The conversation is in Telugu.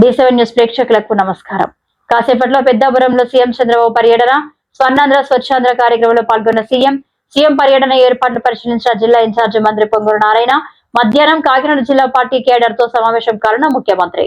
డి సెవెన్ న్యూస్ ప్రేక్షకులకు నమస్కారం. కాసేపట్లో పెద్దాపురంలో సీఎం చంద్రబాబు పర్యటన స్వర్ణాంధ్ర స్వచ్ఛాంధ్ర కార్యక్రమంలో పాల్గొన్న సీఎం సీఎం పర్యటన ఏర్పాట్లు పరిశీలించిన జిల్లా ఇన్ఛార్జి మంత్రి పొంగూరు నారాయణ మధ్యాహ్నం కాకినాడ జిల్లా పార్టీ కేడర్తో సమావేశం కానున్న ముఖ్యమంత్రి.